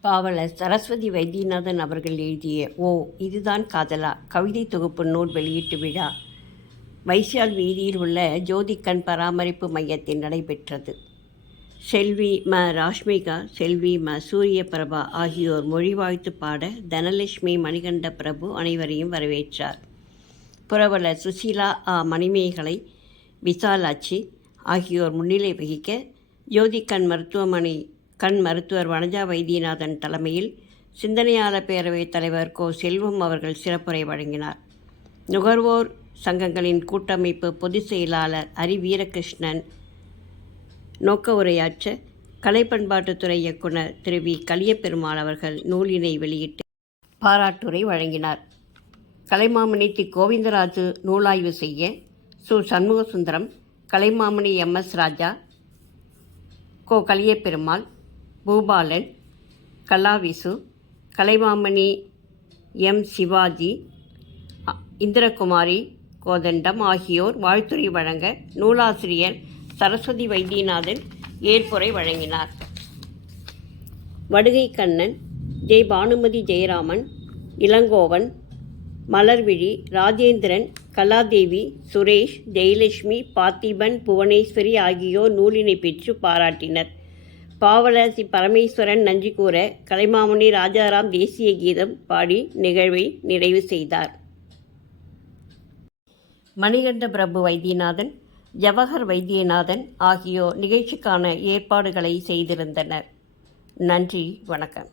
பாவலர் சரஸ்வதி வைத்தியநாதன் அவர்கள் எழுதிய ஓ இதுதான் காதலா? கவிதை தொகுப்பு நூல் வெளியீட்டு விழா. வைசால் வீதியில் உள்ள ஜோதிக்கண் பராமரிப்பு மையத்தில் நடைபெற்றது. செல்வி ம. ராஷ்மிகா செல்வி ம. சூரிய பிரபா ஆகியோர் மொழிவாழ்த்து பாட தனலட்சுமி மணிகண்ட பிரபு அனைவரையும் வரவேற்றார். புரவலர் சுசீலா ஆ. மணிமேகலை விசாலாட்சி ஆகியோர் முன்னிலை வகிக்க ஜோதிக்கண் மருத்துவமனை கண் மருத்துவர் வனஜா வைத்தியநாதன் தலைமையில் சிந்தனையாளர் பேரவைத் தலைவர் கோ. செல்வம் அவர்கள் சிறப்புரை வழங்கினார். நுகர்வோர் சங்கங்களின் கூட்டமைப்பு பொதுச் செயலாளர் அரி வீரகிருஷ்ணன் நோக்க உரையாற்ற கலை பண்பாட்டுத்துறை இயக்குனர் திரு. வி. கலியப்பெருமாள் அவர்கள் நூலினை வெளியிட்டு பாராட்டுரை வழங்கினார். கலைமாமணி தி கோவிந்தராஜு நூலாய்வு செய்ய சு. சண்முகசுந்தரம் கலைமாமணி எம். எஸ். ராஜா கோ. கலியப்பெருமாள் பூபாலன் கலாவிசு கலைமாமணி எம். சிவாஜி இந்திரகுமாரி கோதண்டம் ஆகியோர் வாழ்த்துரை வழங்க நூலாசிரியர் சரஸ்வதி வைத்தியநாதன் ஏற்புரை வழங்கினார். வடுகை கண்ணன் ஜெய் பானுமதி ஜெயராமன் இளங்கோவன் மலர்விழி ராஜேந்திரன் கலாதேவி சுரேஷ் ஜெயலட்சுமி பார்த்திபன் புவனேஸ்வரி ஆகியோர் நூலினை பெற்று பாராட்டினர். பாவலர்சி பரமேஸ்வரன் நன்றி கூற கலைமாமணி ராஜாராம் தேசிய கீதம் பாடி நிகழ்வை நிறைவு செய்தார். மணிகண்ட பிரபு வைத்தியநாதன் ஜவஹர் வைத்தியநாதன் ஆகியோர் நிகழ்ச்சிக்கான ஏற்பாடுகளை செய்திருந்தனர். நன்றி வணக்கம்.